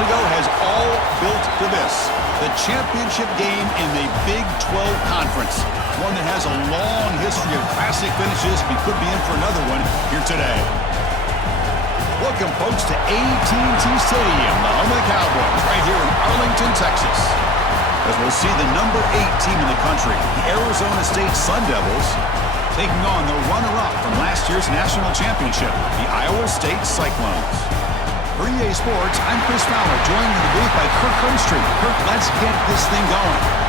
weeks ago has all built to this. The championship game in the Big 12 Conference. One that has a long history of classic finishes. We could be in for another one here today. Welcome, folks, to AT&T Stadium, the home of the Cowboys, right here in Arlington, Texas. As we'll see the number 8 team in the country, the Arizona State Sun Devils, taking on the runner-up from last year's national championship, the Iowa State Cyclones. For EA Sports, I'm Chris Fowler, joined in the booth by Kirk Hermstreet. Kirk, let's get this thing going.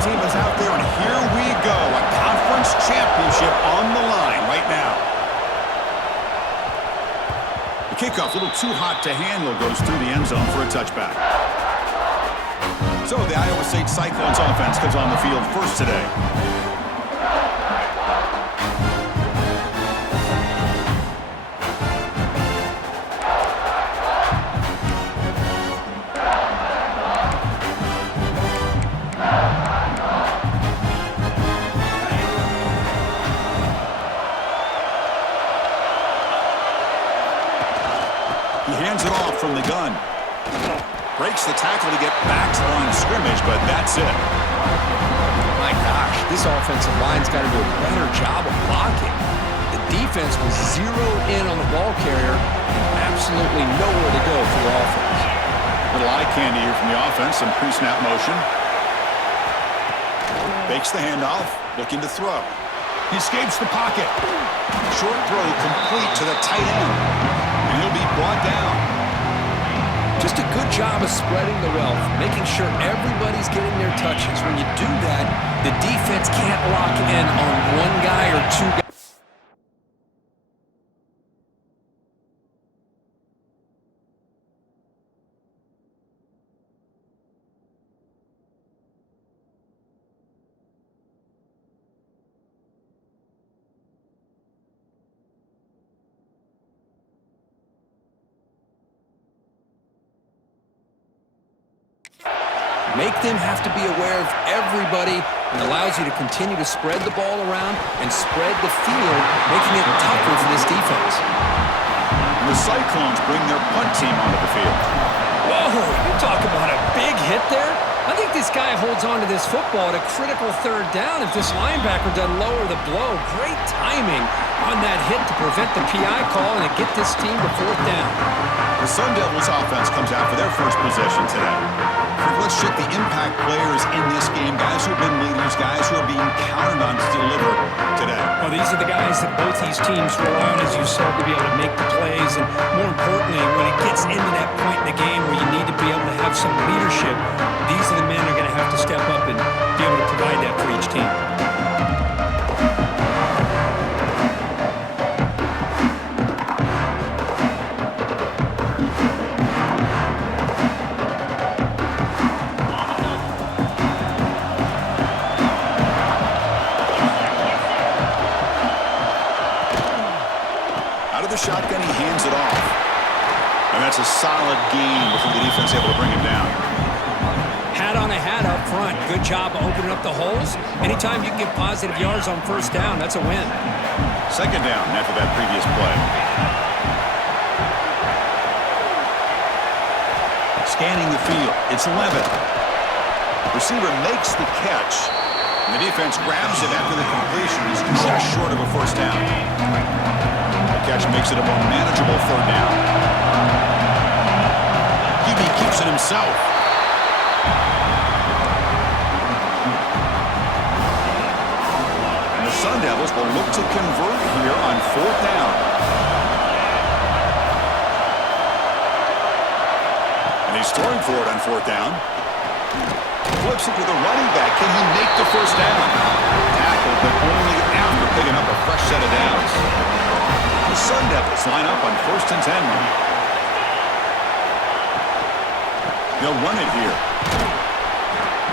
Team is out there, and here we go. A conference championship on the line right now. The kickoff, a little too hot to handle, goes through the end zone for a touchback. So the Iowa State Cyclones offense comes on the field first today. He hands it off from the gun. Breaks the tackle to get back to the line of scrimmage, but that's it. My gosh, this offensive line's got to do a better job of blocking. The defense was zeroed in on the ball carrier and absolutely nowhere to go for the offense. Little eye candy here from the offense, some pre-snap motion. Fakes the handoff, looking to throw. He escapes the pocket. Short throw complete to the tight end. And he'll be brought down. Just a good job of spreading the wealth, making sure everybody's getting their touches. When you do that, the defense can't lock in on one guy or two guys. Make them have to be aware of everybody. It allows you to continue to spread the ball around and spread the field, making it tougher for this defense. The Cyclones bring their punt team onto the field. Whoa, you talk about a big hit there. I think this guy holds on to this football at a critical third down if this linebacker doesn't lower the blow. Great timing on that hit to prevent the PI call and to get this team to fourth down. The Sun Devils offense comes out for their first possession today. Let's check the impact players in this game, guys who have been leaders, guys who are being counted on to deliver today. Well, these are the guys that both these teams rely on, as you said, to be able to make the plays. And more importantly, when it gets into that point in the game where you need to be able to have some leadership, these are the men who are going to have to step up and be able to provide that for each team. Shotgun, he hands it off. And that's a solid gain before the defense able to bring him down. Hat on a hat up front. Good job opening up the holes. Anytime you can get positive yards on first down, that's a win. Second down after that previous play. Scanning the field. It's 11. Receiver makes the catch. And the defense grabs it after the completion. He's just short of a first down. Catch makes it a more manageable third down. QB keeps it himself. And the Sun Devils will look to convert here on fourth down. And he's throwing for it on fourth down. Flips it to the running back. Can he make the first down? Tackled, but only after picking up a fresh set of downs. The Sun Devils line up on 1st and 10. They'll run it here.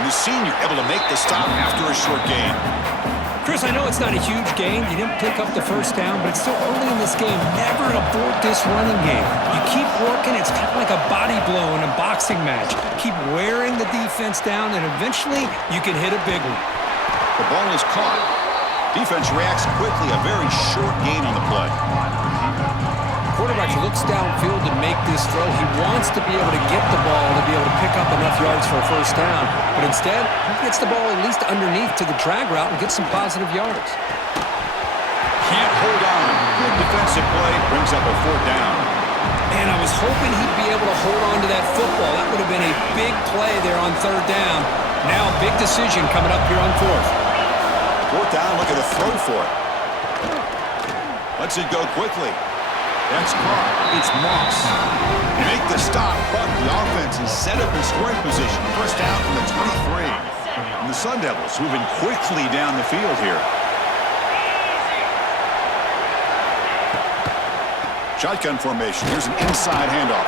And the senior able to make the stop after a short gain. Chris, I know it's not a huge gain. You didn't pick up the first down, but it's still early in this game. Never abort this running game. You keep working. It's kind of like a body blow in a boxing match. Keep wearing the defense down, and eventually you can hit a big one. The ball is caught. Defense reacts quickly. A very short gain on the play. Quarterback looks downfield to make this throw. He wants to be able to get the ball to be able to pick up enough yards for a first down. But instead, he gets the ball at least underneath to the drag route and gets some positive yards. Can't hold on. Good defensive play. Brings up a fourth down. Man, I was hoping he'd be able to hold on to that football. That would have been a big play there on third down. Now a big decision coming up here on fourth. Fourth down, look at the throw for it. Lets it go quickly. That's caught. It's Moss. They make the stop, but the offense is set up in scoring position. First down from the 23. And the Sun Devils moving quickly down the field here. Shotgun formation. Here's an inside handoff.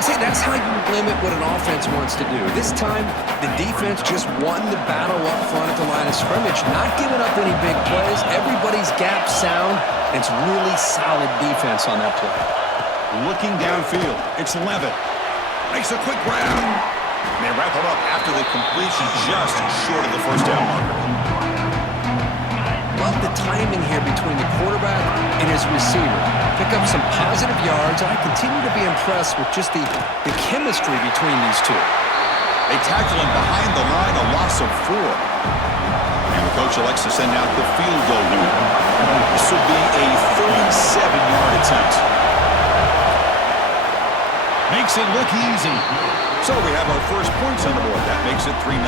See, that's how you limit what an offense wants to do. This time, the defense just won the battle up front at the line of scrimmage, not giving up any big plays. Everybody's gap sound. It's really solid defense on that play. Looking downfield. It's Levitt. Makes a quick grab. And they wrap him up after the completion just short of the first down marker. Love the timing here between the quarterback and his receiver. Pick up some positive yards, and I continue to be impressed with just the chemistry between these two. They tackle him behind the line, a loss of 4. And the coach elects to send out the field goal unit. This will be a 37-yard attempt. Makes it look easy. So we have our first points on the board. That makes it 3-0.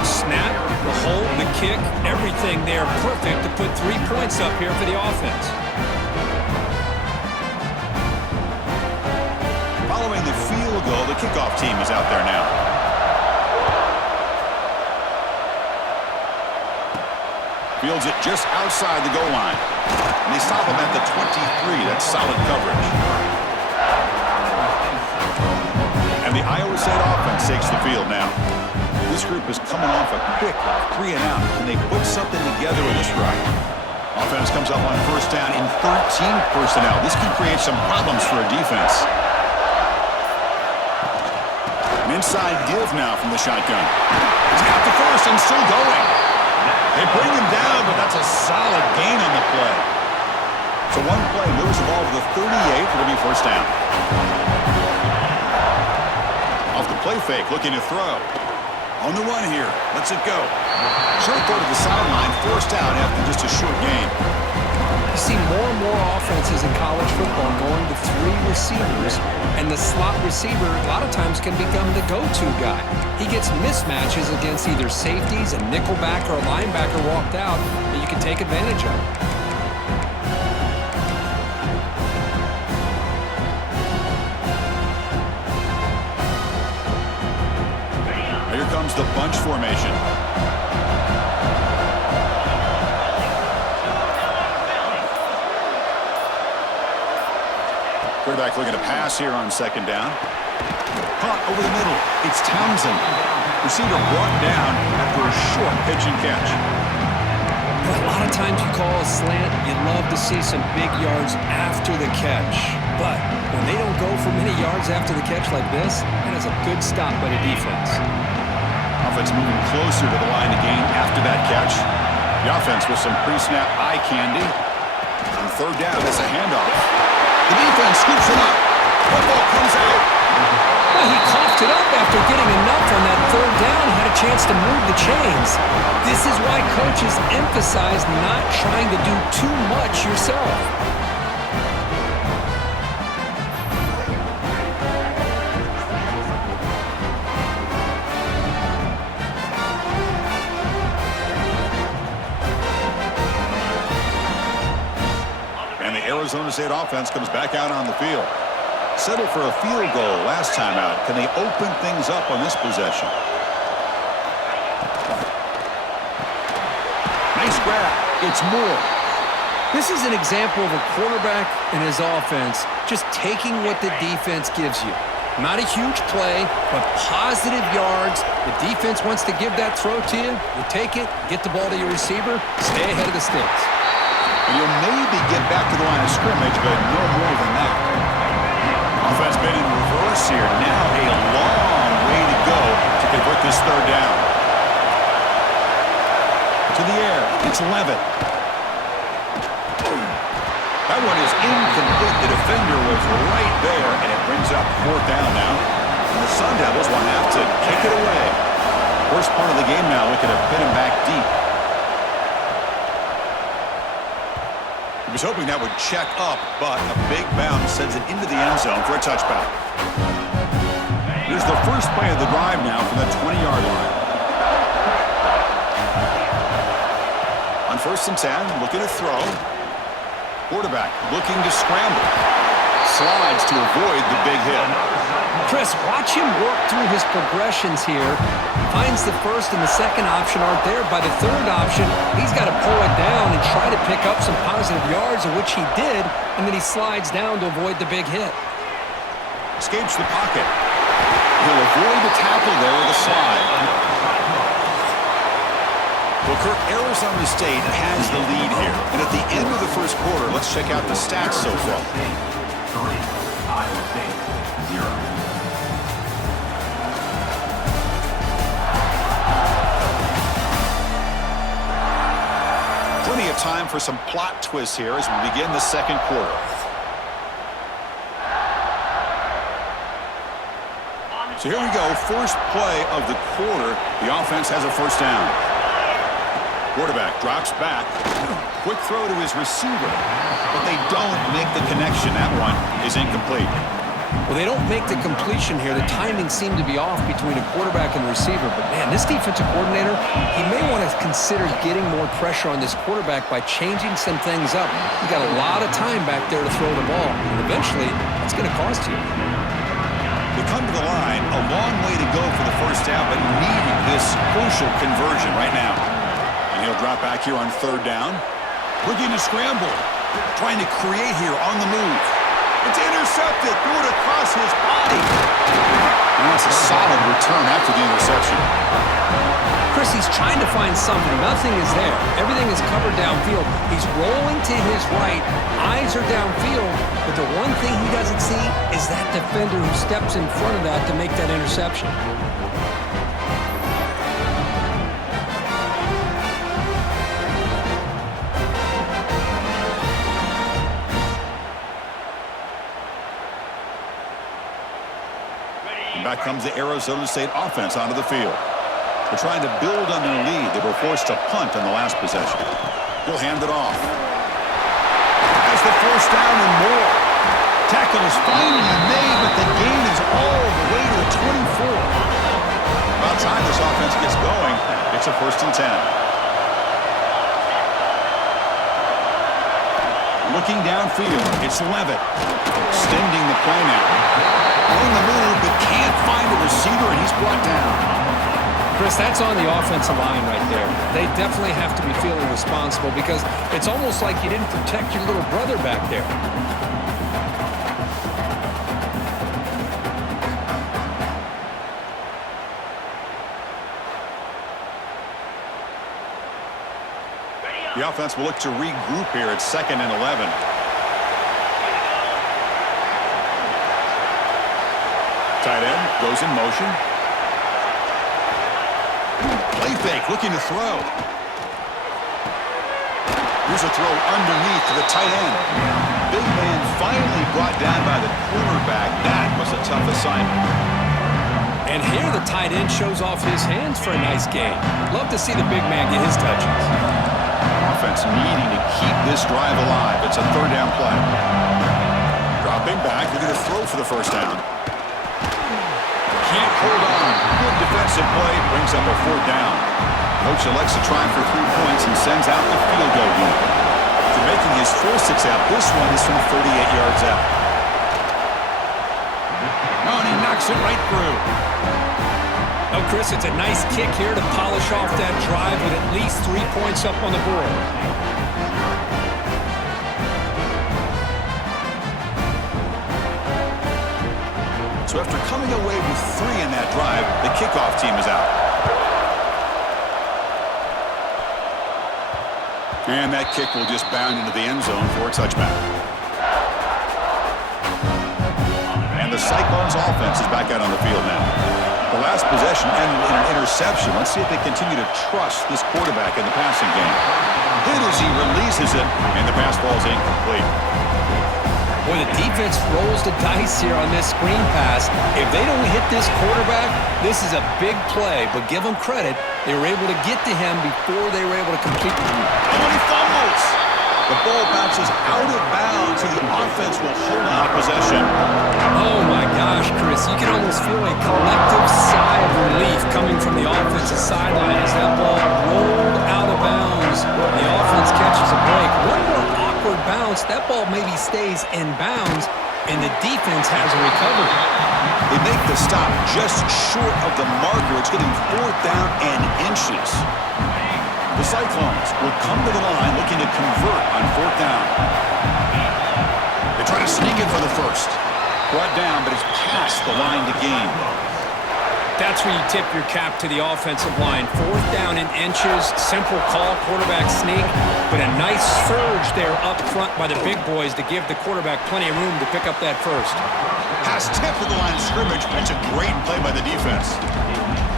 Snap, the hold, the kick, everything there perfect to put 3 points up here for the offense. Following the field goal, the kickoff team is out there now. Fields it just outside the goal line. And they stop him at the 23. That's solid coverage. And the Iowa State offense takes the field now. This group is coming off a quick 3-and-out. Can they put something together in this drive? Offense comes up on first down in 13 personnel. This can create some problems for a defense. An inside give now from the shotgun. He's got the first and still going. They bring him down, but that's a solid gain on the play. So one play moves the ball to the 38. It'll be first down. Off the play fake, looking to throw. On the run here. Lets it go. Short throw to the sideline. Forced out after just a short gain. You see more and more offenses in college football going to 3 receivers, and the slot receiver a lot of times can become the go-to guy. He gets mismatches against either safeties, a nickelback, or a linebacker walked out that you can take advantage of. Here comes the bunch formation. Quarterback looking to pass here on second down. Caught over the middle. It's Townsend. Receiver brought down after a short pitch and catch. A lot of times you call a slant, you'd love to see some big yards after the catch. But when they don't go for many yards after the catch like this, that is a good stop by the defense. Offense moving closer to the line to gain after that catch. The offense with some pre-snap eye candy. On third down, it's a handoff. The defense scoops him up. Football comes out. Well, he coughed it up after getting enough on that third down, had a chance to move the chains. This is why coaches emphasize not trying to do too much yourself. And the Arizona State offense comes back out on the field. Settled for a field goal last time out. Can they open things up on this possession? Nice grab. It's Moore. This is an example of a quarterback and his offense just taking what the defense gives you. Not a huge play, but positive yards. The defense wants to give that throw to you. You take it, get the ball to your receiver, stay ahead of the sticks. And you'll maybe get back to the line of scrimmage, but no more than that. Offense been in reverse here. Now a long way to go to convert this third down. To the air. It's Levitt. That one is incomplete. The defender was right there, and it brings up fourth down now. And the Sun Devils will have to kick it away. First part of the game now, looking to pin him back deep. He was hoping that would check up, but a big bounce sends it into the end zone for a touchback. Here's the first play of the drive now from the 20-yard line. On 1st and 10, looking to throw. Quarterback looking to scramble. Slides to avoid the big hit. Chris, watch him work through his progressions here. Finds the first and the second option aren't there. By the third option, he's got to pull it down and try to pick up some positive yards, of which he did, and then he slides down to avoid the big hit. Escapes the pocket. He'll avoid the tackle there with a slide. Well, Kirk, Arizona State has the lead here. And at the end of the first quarter, let's check out the stats so far. 3, Iowa State, 0. Plenty of time for some plot twists here as we begin the second quarter. So here we go, first play of the quarter. The offense has a first down. Quarterback drops back. Quick throw to his receiver, but they don't make the connection. That one is incomplete. Well, they don't make the completion here. The timing seemed to be off between a quarterback and the receiver. But, man, this defensive coordinator, he may want to consider getting more pressure on this quarterback by changing some things up. You got a lot of time back there to throw the ball. And eventually, it's going to cost you. They come to the line, a long way to go for the first down, but needing this crucial conversion right now. And he'll drop back here on third down. Looking to scramble. Trying to create here on the move. It's intercepted. Threw it across his body. And that's a solid return after the interception. Chris, he's trying to find something. Nothing is there. Everything is covered downfield. He's rolling to his right. Eyes are downfield. But the one thing he doesn't see is that defender who steps in front of that to make that interception. Back comes the Arizona State offense onto the field. They're trying to build on their lead. They were forced to punt on the last possession. He'll hand it off. Has the first down and more. Tackle is finally made, but the gain is all the way to the 24. About time this offense gets going. It's a 1st and 10. Looking downfield, it's Levitt. Extending the play now. On the move, but can't find a receiver, and he's brought down. Chris, that's on the offensive line right there. They definitely have to be feeling responsible because it's almost like you didn't protect your little brother back there. The offense will look to regroup here at 2nd and 11. Tight end goes in motion. Play fake, looking to throw. Here's a throw underneath to the tight end. Big man finally brought down by the cornerback. That was a tough assignment. And here the tight end shows off his hands for a nice gain. Love to see the big man get his touches. Offense needing to keep this drive alive. It's a 3rd down play. Dropping back, looking to throw for the first down. Can't hold on. Good defensive play. Brings up a 4th down. Coach elects to try for 3 points and sends out the field goal unit. After making his first attempt, this one is from 38 yards out. Oh, and he knocks it right through. Oh, Chris, it's a nice kick here to polish off that drive with at least 3 points up on the board. So after coming away with 3 in that drive, the kickoff team is out. And that kick will just bound into the end zone for a touchback. And the Cyclones offense is back out on the field now. The last possession ended in an interception. Let's see if they continue to trust this quarterback in the passing game. Hit as he releases it, and the pass falls incomplete. Boy, the defense rolls the dice here on this screen pass. If they don't hit this quarterback, this is a big play. But give them credit, they were able to get to him before they were able to complete the move. Oh, and he fumbles. The ball bounces out of bounds, so the offense will hold on possession. Oh, my gosh, Chris. You can almost feel a collective sigh of relief coming from the offensive sideline as that ball rolled out of bounds. The offense catches a break. One more awkward bounce. That ball maybe stays in bounds, and the defense has a recovery. They make the stop just short of the marker. It's getting 4th down and inches. The Cyclones will come to the line looking to convert on 4th down. They try to sneak it for the first. Brought down, but it's past the line to gain. That's where you tip your cap to the offensive line. 4th down in inches, simple call, quarterback sneak, but a nice surge there up front by the big boys to give the quarterback plenty of room to pick up that first. Pass tip to the line of scrimmage. That's a great play by the defense.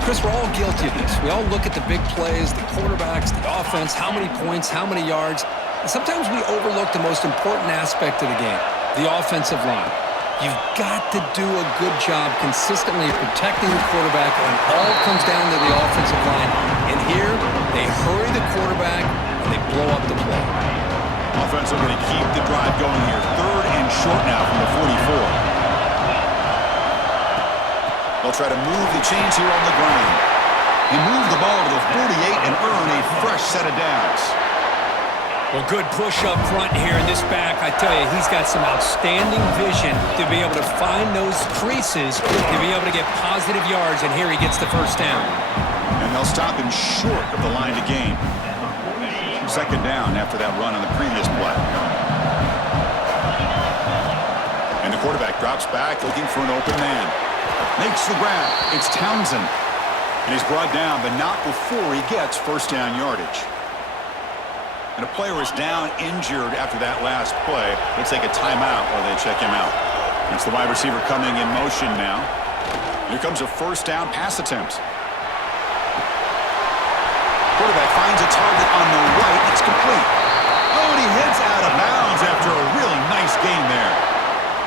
Chris, we're all guilty of this. We all look at the big plays, the quarterbacks, the offense, how many points, how many yards. And sometimes we overlook the most important aspect of the game, the offensive line. You've got to do a good job consistently protecting the quarterback when it all comes down to the offensive line. And here, they hurry the quarterback and they blow up the play. Offense are going to keep the drive going here. 3rd and short now from the 44. They'll try to move the chains here on the ground. He moved the ball to the 48 and earn a fresh set of downs. Well, good push up front here in this back. I tell you, he's got some outstanding vision to be able to find those creases, to be able to get positive yards, and here he gets the first down. And they'll stop him short of the line to gain. 2nd down after that run on the previous play. And the quarterback drops back looking for an open man. Makes the grab. It's Townsend. And he's brought down, but not before he gets 1st down yardage. And a player is down injured after that last play. They'll take a timeout while they check him out. It's the wide receiver coming in motion now. Here comes a 1st down pass attempt. Quarterback finds a target on the right. It's complete. Oh, and he heads out of bounds after a really nice gain there.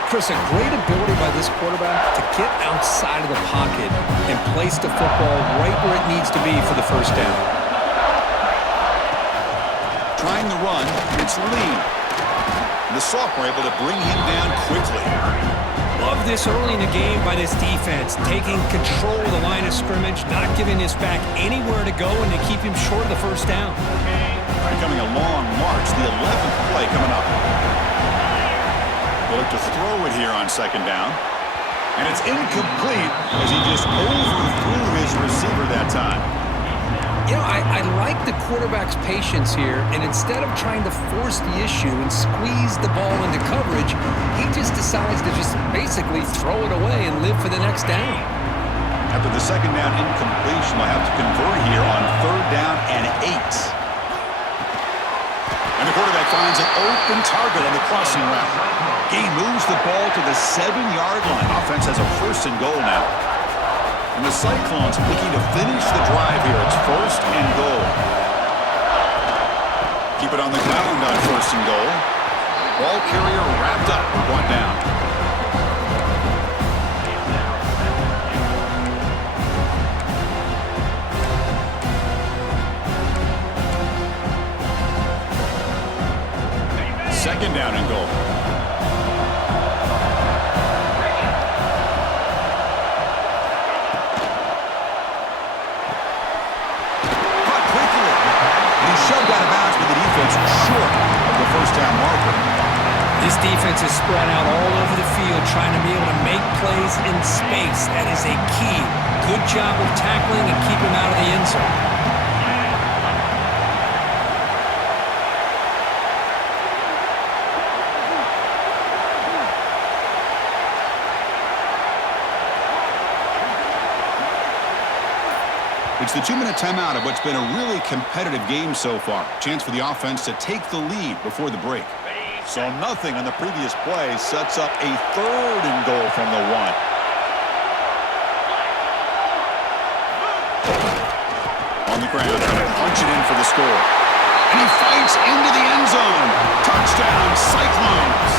Chris, a great ability by this quarterback to get outside of the pocket and place the football right where it needs to be for the 1st down. Trying the run, it's Lee. The sophomore able to bring him down quickly. Love this early in the game by this defense, taking control of the line of scrimmage, not giving this back anywhere to go, and to keep him short of the 1st down. Becoming a long march, the 11th play coming up. They'll look to throw it here on 2nd down. And it's incomplete as he just overthrew his receiver that time. You know, I like the quarterback's patience here, and instead of trying to force the issue and squeeze the ball into coverage, he just decides to just basically throw it away and live for the next down. After the 2nd down incompletion, they'll have to convert here on 3rd down and 8. And the quarterback finds an open target on the crossing route. Gain moves the ball to the 7-yard line. Offense has a 1st and goal now. And the Cyclones looking to finish the drive here. It's 1st and goal. Keep it on the ground on 1st and goal. Ball carrier wrapped up and brought down. Second down and goal. Shoved out of bounds with the defense short of the 1st down marker. This defense is spread out all over the field trying to be able to make plays in space. That is a key. Good job of tackling and keeping him out of the end zone. It's the 2-minute timeout of what's been a really competitive game so far. Chance for the offense to take the lead before the break. So nothing on the previous play sets up a 3rd and goal from the 1. On the ground, punch it in for the score. And he fights into the end zone. Touchdown, Cyclones.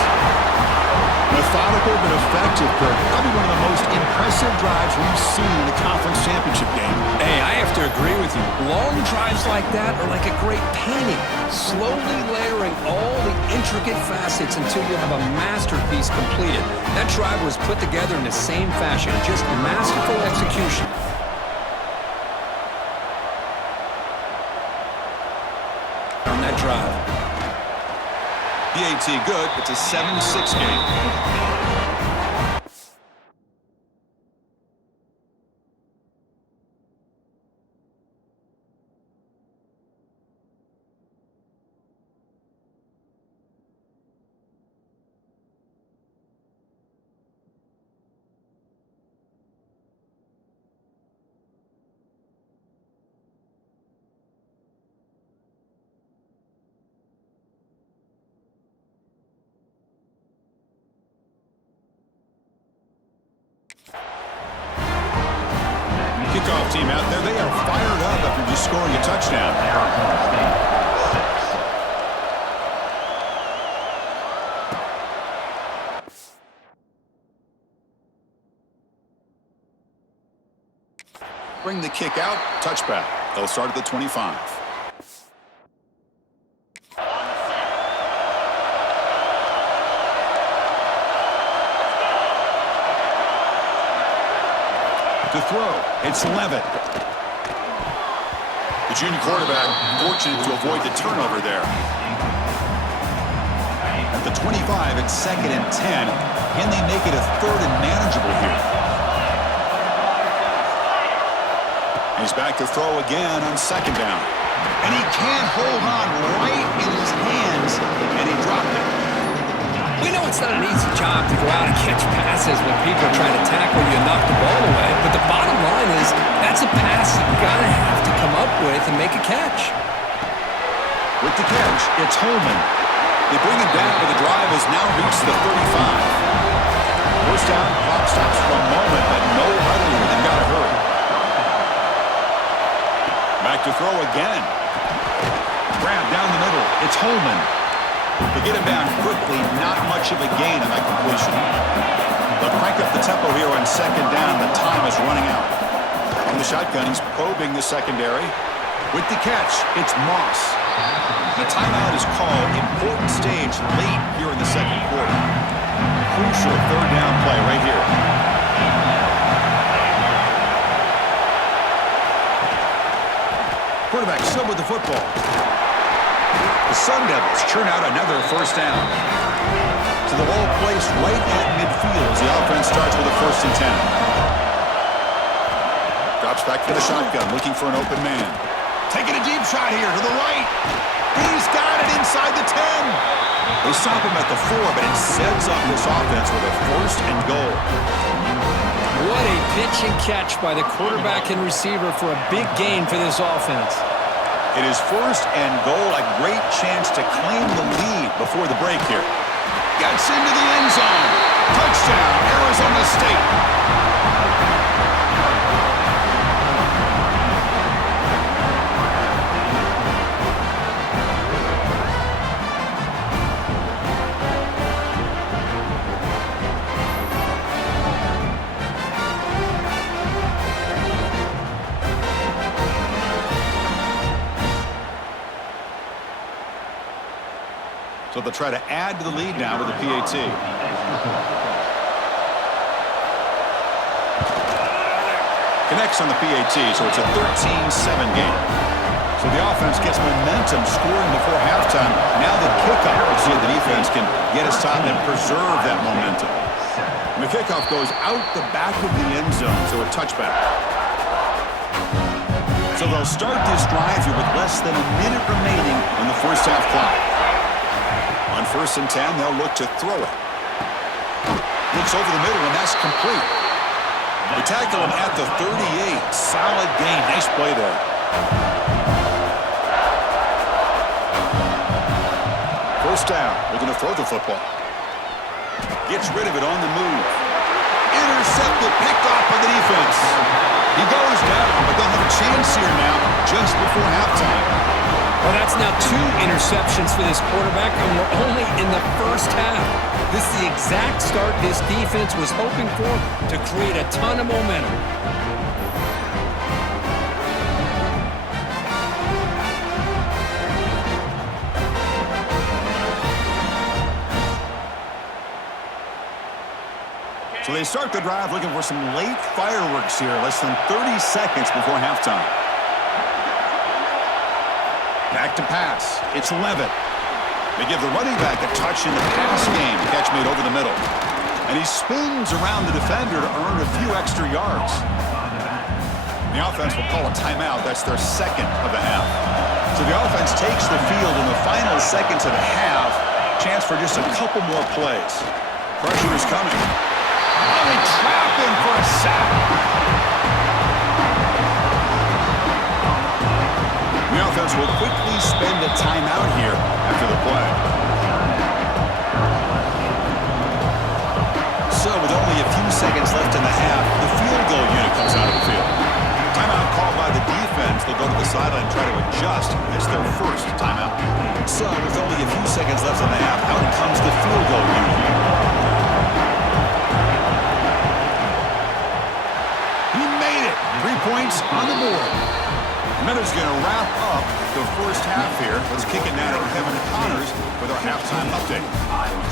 Methodical but effective, Kirk. Probably one of the most impressive drives we've seen in the conference championship game. Hey, I have to agree with you. Long drives like that are like a great painting, slowly layering all the intricate facets until you have a masterpiece completed. That drive was put together in the same fashion, just masterful execution. On that drive. PAT good. It's a 7-6 game. Kickoff team out there. They are fired up after just scoring a touchdown. Bring the kick out. Touchback. They'll start at the 25. To throw, it's Levitt. The junior quarterback fortunate to avoid the turnover there. At the 25, it's 2nd and 10. Can they make it a 3rd and manageable here? He's back to throw again on 2nd down. And he can't hold on right in his hands, and he dropped it. We know it's not an easy job to go out and catch passes when people are trying to tackle you and knock the ball away. But the bottom line is that's a pass you've got to have to come up with and make a catch. With the catch, it's Holman. They bring him down, but the drive has now reached the 35. First down, clock stops for a moment, but no huddle here. They've got to hurry. Back to throw again. Grab down the middle. It's Holman. They get him down quickly, not much of a gain on that completion. They'll crank up the tempo here on 2nd down. The time is running out. On the shotgun, he's probing the secondary. With the catch, it's Moss. The timeout is called. Important stage late here in the 2nd quarter. Crucial 3rd down play right here. Quarterback still with the football. The Sun Devils churn out another 1st down. To the ball placed right at midfield as the offense starts with a 1st and 10. Drops back for the shotgun, looking for an open man. Taking a deep shot here to the right. He's got it inside the 10. They stop him at the 4, but it sets up this offense with a 1st and goal. What a pitch and catch by the quarterback and receiver for a big gain for this offense. It is 1st and goal, a great chance to claim the lead before the break here. Gets into the end zone. Touchdown, Arizona State. So they'll try to add to the lead now with the PAT. Connects on the PAT, so it's a 13-7 game. So the offense gets momentum scoring before halftime. Now the kickoff. We'll see if the defense can get a stop and preserve that momentum. And the kickoff goes out the back of the end zone, so a touchback. So they'll start this drive here with less than a minute remaining on the 1st half clock. On 1st and 10, they'll look to throw it. Looks over the middle, and that's complete. They tackle him at the 38. Solid gain. Nice play there. First down. Looking to throw the football. Gets rid of it on the move. Intercepted. Picked off by the defense. He goes down, but they'll have a chance here now just before halftime. Well, that's now 2 interceptions for this quarterback, and we're only in the first half. This is the exact start this defense was hoping for to create a ton of momentum. So they start the drive looking for some late fireworks here, less than 30 seconds before halftime. Back to pass. It's Levitt. They give the running back a touch in the pass game. Catch made over the middle. And he spins around the defender to earn a few extra yards. The offense will call a timeout. That's their second of the half. So the offense takes the field in the final seconds of the half. Chance for just a couple more plays. Pressure is coming. Oh, they trap him for a sack. The offense will quickly spend a timeout here after the play. So with only a few seconds left in the half, the field goal unit comes out of the field. Timeout called by the defense. They'll go to the sideline and try to adjust. It's their first timeout. So with only a few seconds left in the half, out comes the field goal unit. He made it. 3 points on the board. And that is going to wrap up the first half here. Let's kick it now to Kevin Connors with our halftime update.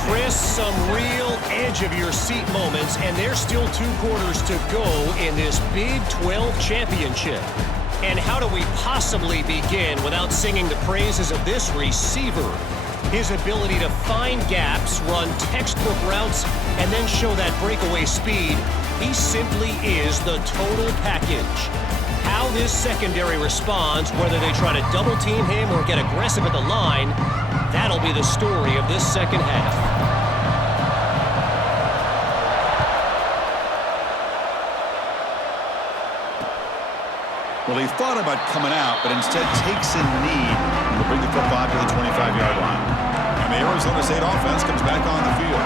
Chris, some real edge-of-your-seat moments, and there's still 2 quarters to go in this Big 12 championship. And how do we possibly begin without singing the praises of this receiver? His ability to find gaps, run textbook routes, and then show that breakaway speed. He simply is the total package. How this secondary responds, whether they try to double-team him or get aggressive at the line, that'll be the story of this second half. Well, he thought about coming out, but instead takes in the knee and will bring the football to the 25-yard line. And the Arizona State offense comes back on the field.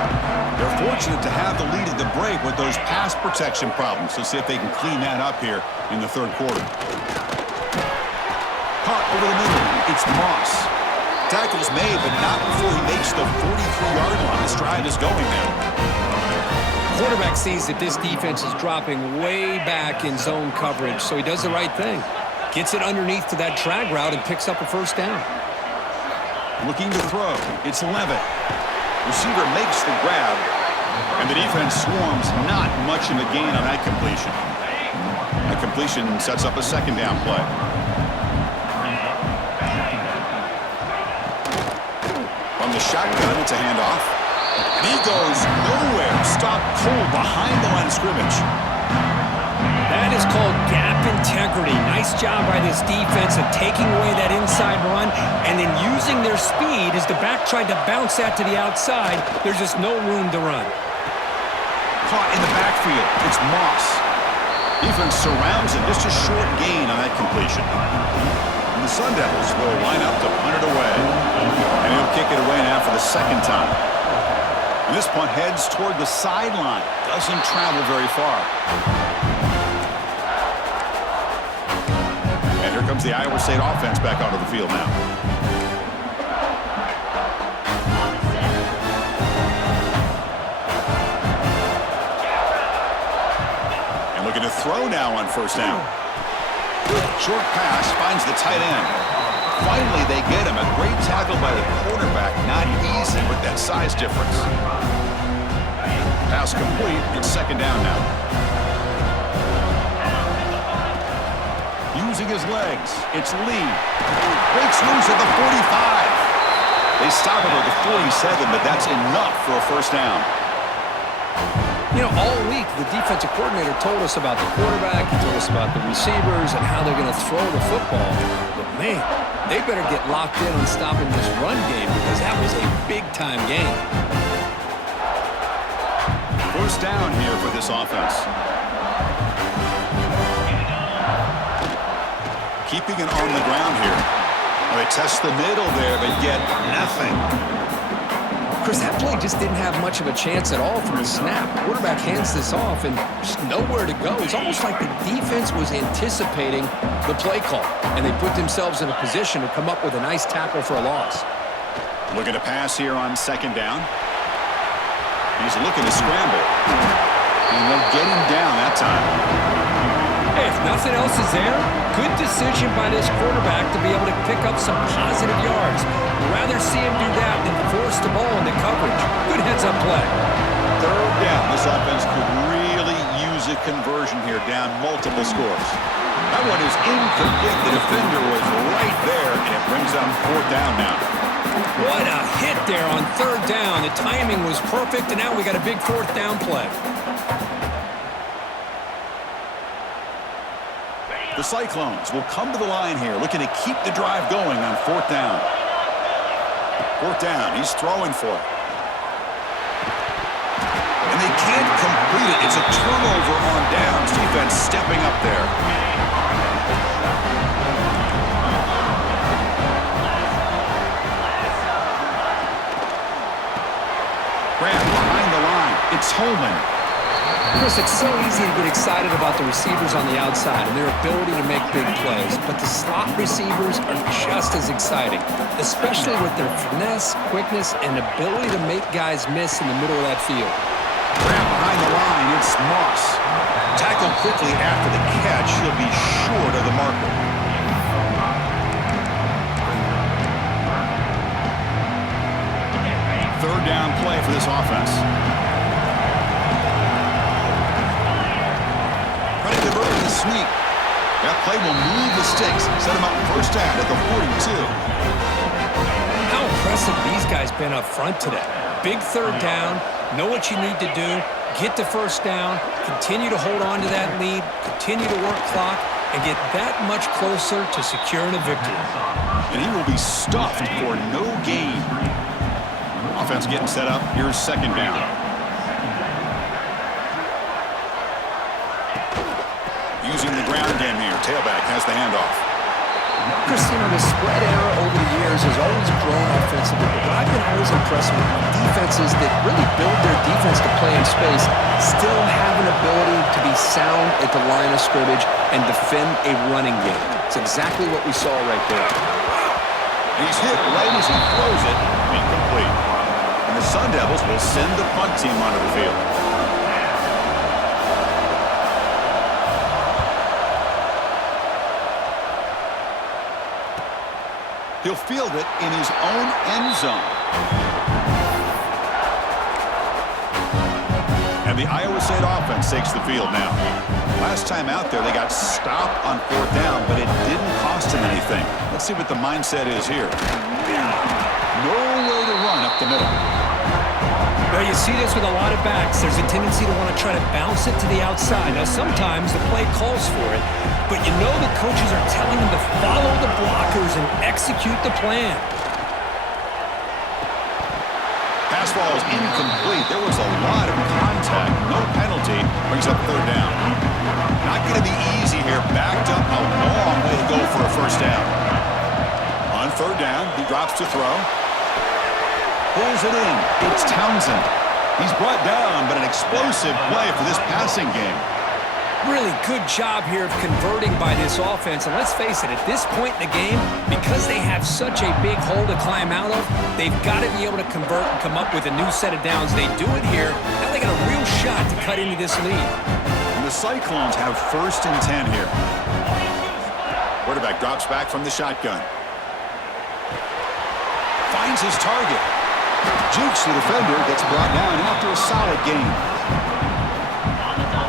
They're fortunate to have the lead at the break with those pass protection problems. Let's see if they can clean that up here in the third quarter. Caught over the middle. It's Moss. Tackle's made, but not before he makes the 43-yard line. This drive is going now. Quarterback sees that this defense is dropping way back in zone coverage, so he does the right thing. Gets it underneath to that drag route and picks up a first down. Looking to throw. It's Levitt. Receiver makes the grab, and the defense swarms. Not much of a gain on that completion. The completion sets up a second down play. From the shotgun, it's a handoff. And he goes nowhere. Stopped cold behind the line of scrimmage. That is called gap integrity. Nice job by this defense of taking away that inside run and then using their speed as the back tried to bounce that to the outside. There's just no room to run. Caught in the backfield. It's Moss. Defense surrounds him. Just a short gain on that completion. And the Sun Devils will line up to punt it away. And he'll kick it away now for the second time. And this punt heads toward the sideline. Doesn't travel very far. And here comes the Iowa State offense back onto the field now. And looking to throw now on first down. Short pass finds the tight end. Finally, they get him. A great tackle by the quarterback. Not easy with that size difference. Pass complete. It's second down now. Using his legs. It's Lee. Breaks loose at the 45. They stop him at the 47, but that's enough for a first down. You know, all week, the defensive coordinator told us about the quarterback. He told us about the receivers and how they're going to throw the football. But, man, they better get locked in on stopping this run game because that was a big-time game. First down here for this offense. keeping it on the ground here. Well, they test the middle there, but get nothing. Chris, that play just didn't have much of a chance at all from the snap. Quarterback hands this off and just nowhere to go. It's almost like the defense was anticipating the play call, and they put themselves in a position to come up with a nice tackle for a loss. Looking to pass here on second down. He's looking to scramble. And they'll get him down that time. Hey, if nothing else is there, good decision by this quarterback to be able to pick up some positive yards. Rather see him do that than force the ball into coverage. Good heads-up play. Third down. This offense could really use a conversion here, down multiple scores. That one is incomplete. The defender was right there, and it brings up fourth down now. What a hit there on third down. The timing was perfect, and now we got a big fourth down play. The Cyclones will come to the line here, looking to keep the drive going on fourth down. Fourth down, he's throwing for it. And they can't complete it. It's a turnover on downs. Defense stepping up there. Graham behind the line. It's Holman. Chris, it's so easy to get excited about the receivers on the outside and their ability to make big plays, but the slot receivers are just as exciting, especially with their finesse, quickness, and ability to make guys miss in the middle of that field. Graham behind the line, it's Moss. Tackled quickly after the catch. He'll be short of the marker. Third down play for this offense. Converting the sweep. That play will move the sticks. Set him up first down at the 42. How impressive these guys been up front today. Big third down. Know what you need to do. Get the first down. Continue to hold on to that lead. Continue to work clock. And get that much closer to securing a victory. And he will be stuffed for no gain. Offense getting set up. Here's second down. Using the ground game here. Tailback has the handoff. Chris, the spread error over the years has always grown offensively, but I've been always impressed with defenses that really build their defense to play in space, still have an ability to be sound at the line of scrimmage and defend a running game. It's exactly what we saw right there. And he's hit right as he throws it. Incomplete. And the Sun Devils will send the punt team onto the field. He'll field it in his own end zone. And the Iowa State offense takes the field now. Last time out there, they got stopped on fourth down, but it didn't cost him anything. Let's see what the mindset is here. Nowhere to run up the middle. Well, you see this with a lot of backs. There's a tendency to want to try to bounce it to the outside. Now, sometimes the play calls for it, but you know the coaches are telling them to follow the blockers and execute the plan. Pass ball is incomplete. There was a lot of contact. No penalty. Brings up third down. Not going to be easy here. Backed up a long way to go for a first down. On third down, he drops to throw. Pulls it in. It's Townsend. He's brought down, but an explosive play for this passing game. Really good job here of converting by this offense. And let's face it, at this point in the game, because they have such a big hole to climb out of, they've got to be able to convert and come up with a new set of downs. They do it here. Now they got a real shot to cut into this lead. And the Cyclones have first and 10 here. Quarterback drops back from the shotgun. Finds his target. Jukes the defender, gets brought down after a solid game.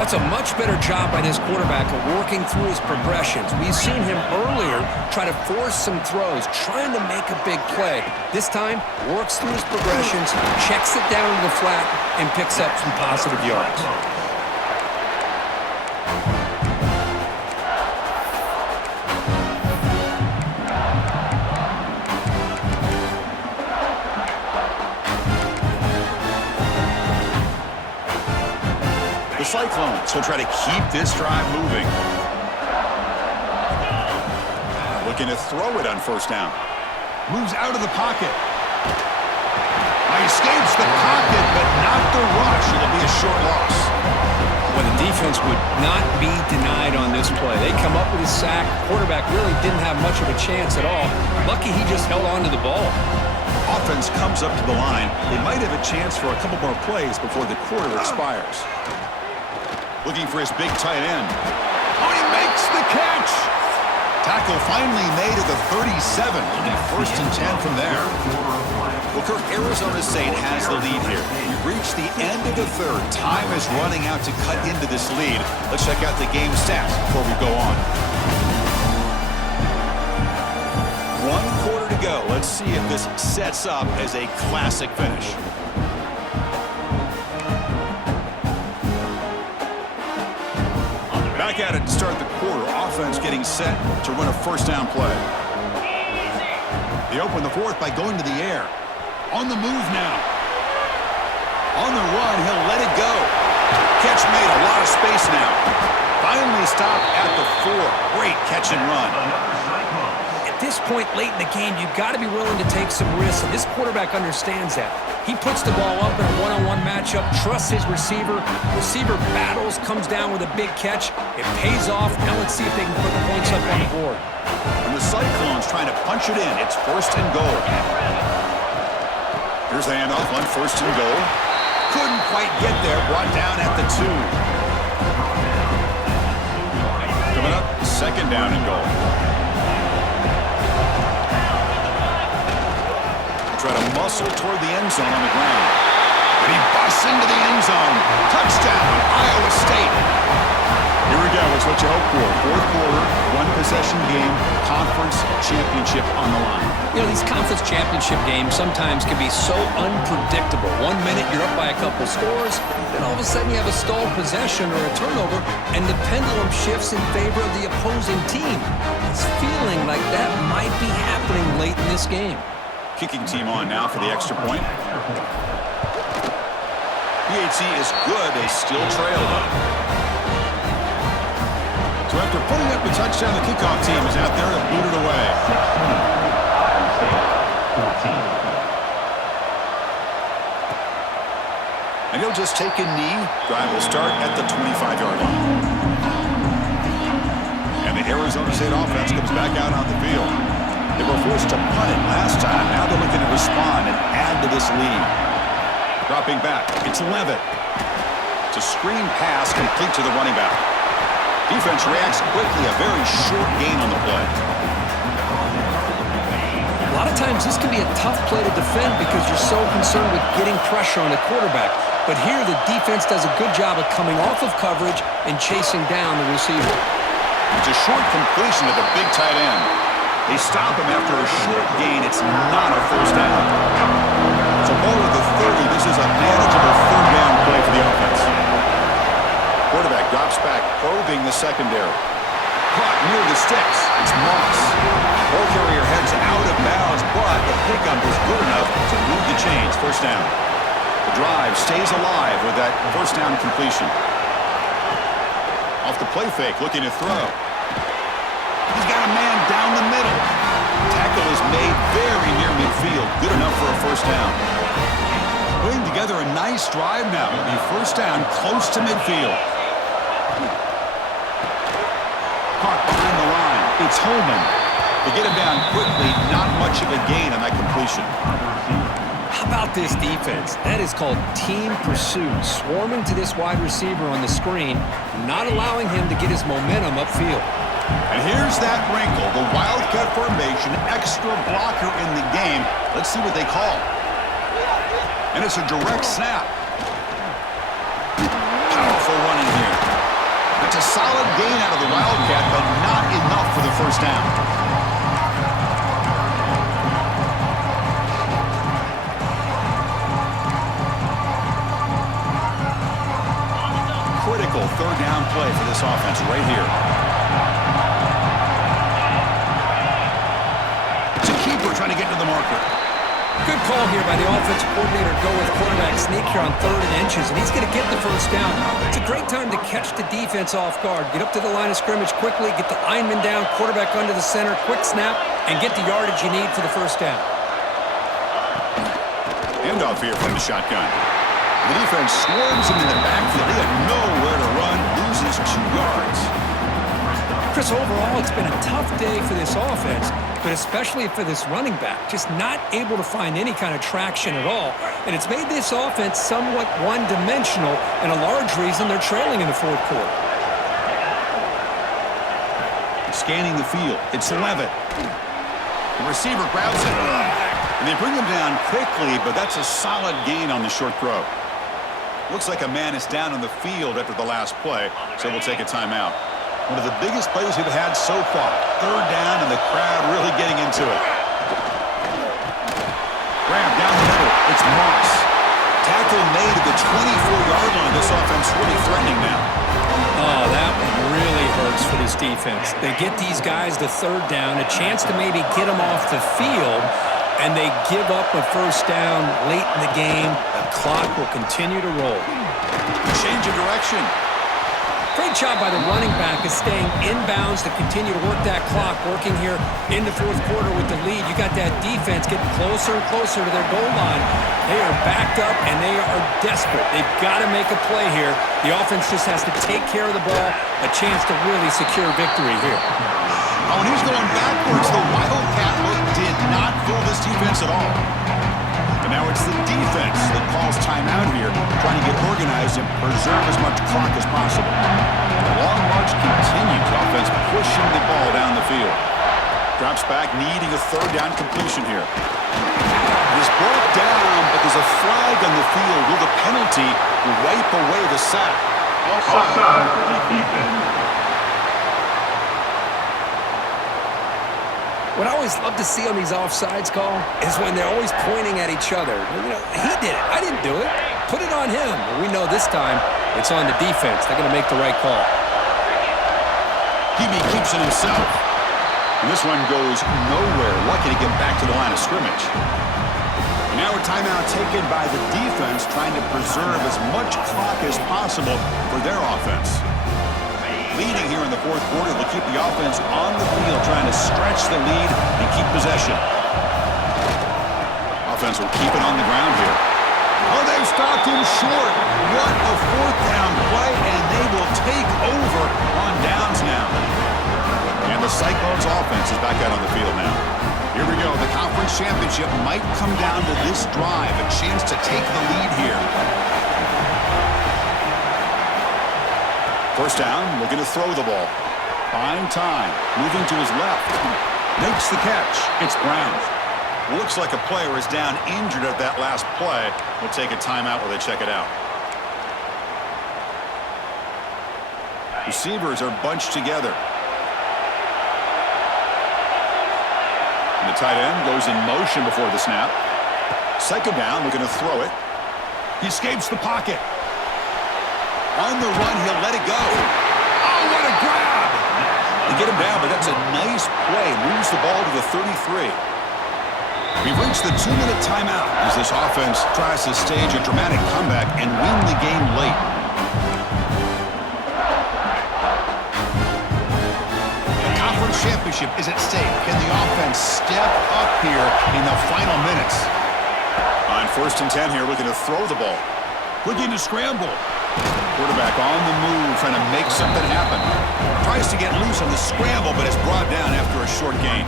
That's a much better job by this quarterback of working through his progressions. We've seen him earlier try to force some throws, trying to make a big play. This time, works through his progressions, checks it down to the flat, and picks up some positive yards. Cyclones will try to keep this drive moving. Looking to throw it on first down. Moves out of the pocket. Escapes the pocket, but not the rush. It'll be a short loss. Well, the defense would not be denied on this play. They come up with a sack. Quarterback really didn't have much of a chance at all. Lucky he just held on to the ball. Offense comes up to the line. They might have a chance for a couple more plays before the quarter expires. Looking for his big tight end. Oh, he makes the catch! Tackle finally made at the 37. It'll be 1st and 10 from there. Well, Kirk, Arizona State has the lead here. We reached the end of the third. Time is running out to cut into this lead. Let's check out the game stats before we go on. 1 quarter to go. Let's see if this sets up as a classic finish. Back at it to start the quarter. Offense getting set to run a first down play. They open the fourth by going to the air. On the move now. On the run, he'll let it go. Catch made, a lot of space now. Finally stopped at the 4. Great catch and run. At this point late in the game, you've got to be willing to take some risks, and this quarterback understands that. He puts the ball up in a one-on-one matchup, trusts his receiver. Receiver battles, comes down with a big catch. It pays off. Now let's see if they can put the points up on the board. And the Cyclones trying to punch it in. It's 1st and goal. Here's the handoff on 1st and goal. Couldn't quite get there. Brought down at the 2. Coming up, 2nd down and goal. Try to muscle toward the end zone on the ground. And he busts into the end zone. Touchdown, Iowa State. Here we go. It's what you hope for. 4th quarter, 1-possession game, conference championship on the line. You know, these conference championship games sometimes can be so unpredictable. 1 minute you're up by a couple scores, then all of a sudden you have a stalled possession or a turnover, and the pendulum shifts in favor of the opposing team. It's feeling like that might be happening late in this game. Kicking team on now for the extra point. PHC is good. They still trail, though. So after putting up the touchdown, the kickoff team is out there to boot it away. And he'll just take a knee. Drive will start at the 25-yard line. And the Arizona State offense comes back out on the field. They were forced to punt it last time. Now they're looking to respond and add to this lead. Dropping back, it's Levitt. It's a screen pass complete to the running back. Defense reacts quickly, a very short gain on the play. A lot of times this can be a tough play to defend because you're so concerned with getting pressure on the quarterback. But here the defense does a good job of coming off of coverage and chasing down the receiver. It's a short completion to the big tight end. They stop him after a short gain. It's not a first down. So ball at the 30. This is a manageable 3rd down play for the offense. Quarterback drops back, probing the secondary. Caught near the sticks. It's Moss. Ball carrier heads out of bounds, but the pickup is good enough to move the chains. 1st down. The drive stays alive with that 1st down completion. Off the play fake, looking to throw. He's got a man down the middle. Tackle is made very near midfield. Good enough for a 1st down. Putting together a nice drive now. It'll be 1st down close to midfield. Caught behind the line. It's Holman. They get him down quickly. Not much of a gain on that completion. How about this defense? That is called team pursuit. Swarming to this wide receiver on the screen, not allowing him to get his momentum upfield. And here's that wrinkle, the Wildcat formation, extra blocker in the game. Let's see what they call. And it's a direct snap. Powerful running here. It's a solid gain out of the Wildcat, but not enough for the 1st down. Critical 3rd down play for this offense right here. Trying to get to the marker. Good call here by the offensive coordinator to go with quarterback sneak here on 3rd and inches, and he's going to get the first down. It's a great time to catch the defense off guard. Get up to the line of scrimmage quickly, get the lineman down, quarterback under the center, quick snap, and get the yardage you need for the first down. Handoff here from the shotgun. The defense swarms him in the backfield. He had nowhere to run, loses 2 yards. Chris, overall, it's been a tough day for this offense, but especially for this running back. Just not able to find any kind of traction at all. And it's made this offense somewhat one-dimensional, and a large reason they're trailing in the 4th quarter. Scanning the field. It's Levitt. The receiver grabs it. And they bring him down quickly, but that's a solid gain on the short throw. Looks like a man is down on the field after the last play, so we'll take a timeout. One of the biggest plays we've had so far. 3rd down, and the crowd really getting into it. Grab down the middle. It's Moss. Tackle made at the 24-yard line. This offense really threatening now. Oh, that one really hurts for this defense. They get these guys to 3rd down, a chance to maybe get them off the field, and they give up a first down late in the game. The clock will continue to roll. Change of direction. Great job by the running back of staying inbounds to continue to work that clock, working here in the 4th quarter with the lead. You got that defense getting closer and closer to their goal line. They are backed up, and they are desperate. They've got to make a play here. The offense just has to take care of the ball, a chance to really secure victory here. Oh, and he's going backwards. The Wildcat look did not fool this defense at all. And now it's the defense that calls timeout here, trying to get organized and preserve as much clock as possible. The long march continues. Offense pushing the ball down the field. Drops back, needing a 3rd down completion here. It is brought down, but there's a flag on the field. Will the penalty wipe away the sack? Offside for the defense. What I always love to see on these offsides call is when they're always pointing at each other. You know, he did it. I didn't do it. Put it on him. We know this time it's on the defense. They're going to make the right call. Hebe keeps it himself. And this one goes nowhere. Lucky to get back to the line of scrimmage. And now a timeout taken by the defense, trying to preserve as much clock as possible for their offense. Leading here in the 4th quarter, they'll keep the offense on the field, trying to stretch the lead and keep possession. Offense will keep it on the ground here. Oh, they stopped him short. What a 4th down play, and they will take over on downs now. And the Cyclones offense is back out on the field now. Here we go. The conference championship might come down to this drive, a chance to take the lead here. First down, looking to throw the ball. Fine time, moving to his left. Makes the catch. It's Brown. Looks like a player is down injured at that last play. We'll take a timeout while they check it out. Receivers are bunched together. And the tight end goes in motion before the snap. 2nd down, looking to throw it. He escapes the pocket. On the run, he'll let it go. Oh, what a grab! They get him down, but that's a nice play. Moves the ball to the 33. We've reached the 2-minute timeout as this offense tries to stage a dramatic comeback and win the game late. The conference championship is at stake. Can the offense step up here in the final minutes? On 1st and 10 here, looking to throw the ball. Looking to scramble. Quarterback on the move, trying to make something happen. Tries to get loose on the scramble, but is brought down after a short gain.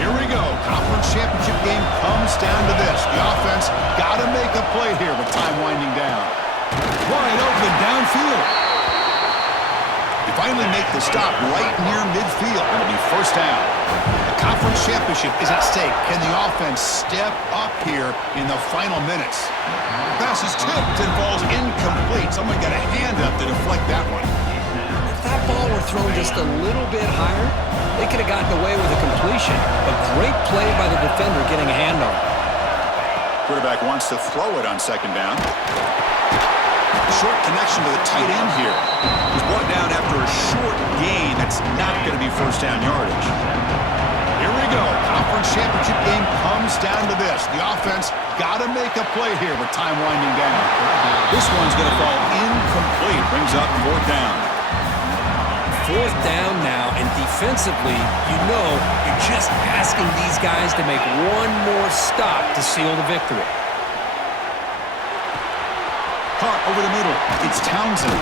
Here we go. Conference championship game comes down to this. The offense got to make a play here with time winding down. Wide open downfield. They finally make the stop right near midfield. It'll be 1st down. The conference championship is at stake. Can the offense step up here in the final minutes? Pass is tipped and falls incomplete. Someone got a hand up to deflect that one. If that ball were thrown just a little bit higher, they could have gotten away with a completion. A great play by the defender getting a hand on it. Quarterback wants to throw it on 2nd down. Short connection to the tight end here. He's brought down after a short gain. That's not going to be 1st down yardage. Here we go. Conference championship game comes down to this. The offense got to make a play here with time winding down. This one's going to fall incomplete. Brings up fourth down. Fourth down now, and defensively, you're just asking these guys to make one more stop to seal the victory. Caught over the middle. It's Townsend.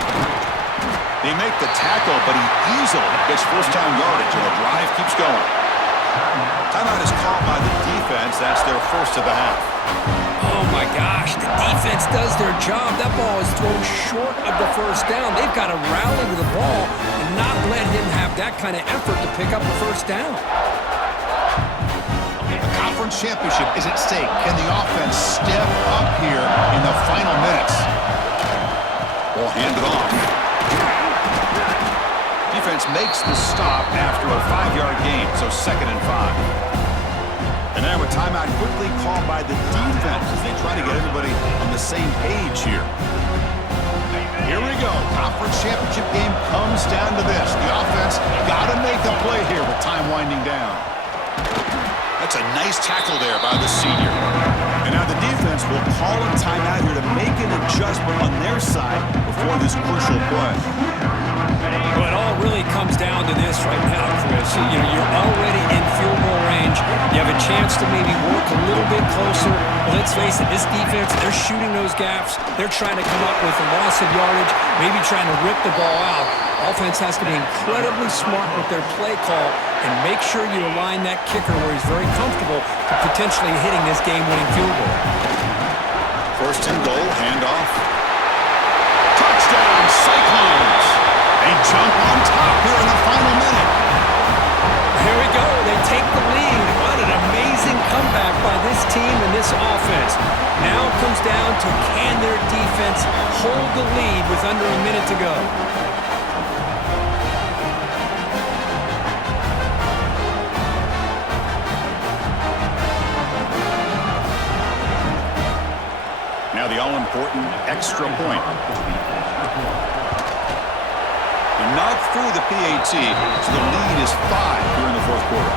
They make the tackle, but he easily gets first down yardage, and the drive keeps going. Timeout is called by the defense. That's their first of the half. Oh, my gosh. The defense does their job. That ball is thrown short of the first down. They've got to rally to the ball and not let him have that kind of effort to pick up the first down. The conference championship is at stake. Can the offense step up here in the final minutes? Ball handed off. Defense makes the stop after a 5-yard gain, so 2nd and 5. And now a timeout quickly called by the defense as they try to get everybody on the same page here. Here we go. Conference championship game comes down to this. The offense got to make a play here with time winding down. That's a nice tackle there by the senior. And now the defense will call a timeout here to make an adjustment on their side before this crucial play. Well, it all really comes down to this right now, Chris. You're already in field goal range. You have a chance to maybe work a little bit closer. But let's face it, this defense, they're shooting those gaps. They're trying to come up with a loss of yardage, maybe trying to rip the ball out. Offense has to be incredibly smart with their play call and make sure you align that kicker where he's very comfortable to potentially hitting this game-winning field goal. First and goal, handoff. Touchdown, Cyclones! They jump on top here in the final minute. Here we go. They take the lead. What an amazing comeback by this team and this offense. Now it comes down to can their defense hold the lead with under a minute to go. Now the all-important extra point. Knocked through the PAT, so the lead is 5 here in the fourth quarter.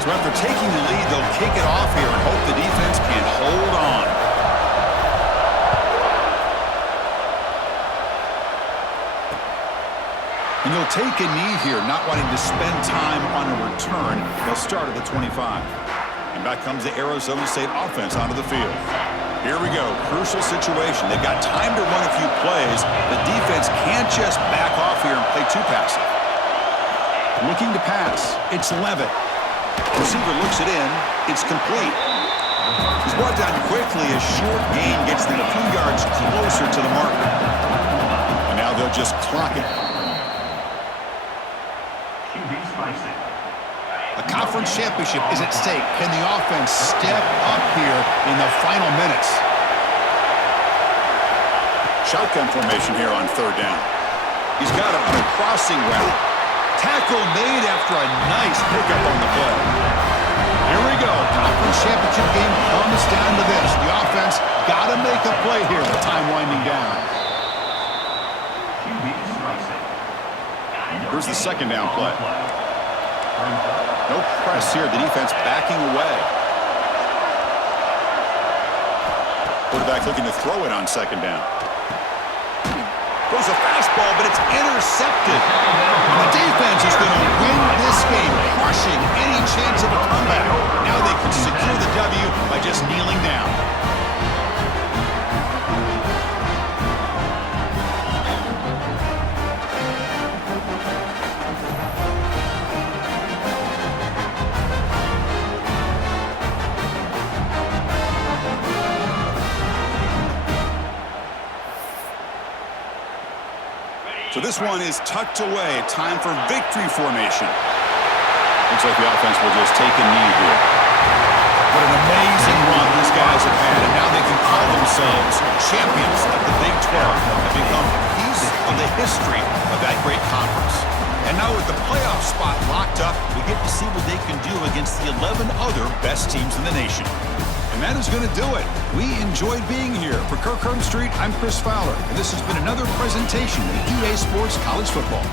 So after taking the lead, they'll kick it off here and hope the defense can hold on. And you'll take a knee here, not wanting to spend time on a return. They'll start at the 25. And back comes the Arizona State offense onto the field. Here we go, crucial situation. They've got time to run a few plays. The defense can't just back off here and play too passive. Looking to pass, it's Levitt. Receiver looks it in, it's complete. He's brought down quickly as short gain gets them a few yards closer to the marker. And now they'll just clock it. A conference championship is at stake. Can the offense step up here in the final minutes? Shotgun formation here on third down. He's got it on a crossing route. Tackle made after a nice pickup on the play. Here we go. Conference championship game comes down to this. The offense got to make a play here with time winding down. Here's the second down play. No press here. The defense backing away. Quarterback looking to throw it on second down. Throws a fastball, but it's intercepted. And the defense is going to win this game, crushing any chance of a comeback. Now they can secure the W by just kneeling down. So this one is tucked away. Time for victory formation. Looks like the offense will just take a knee here. What an amazing run these guys have had, and now they can call themselves champions of the Big 12 and become a piece of the history of that great conference. And now with the playoff spot locked up, we get to see what they can do against the 11 other best teams in the nation. And that is going to do it. We enjoyed being here. For Kirk Street, I'm Chris Fowler, and this has been another presentation of EA Sports College Football.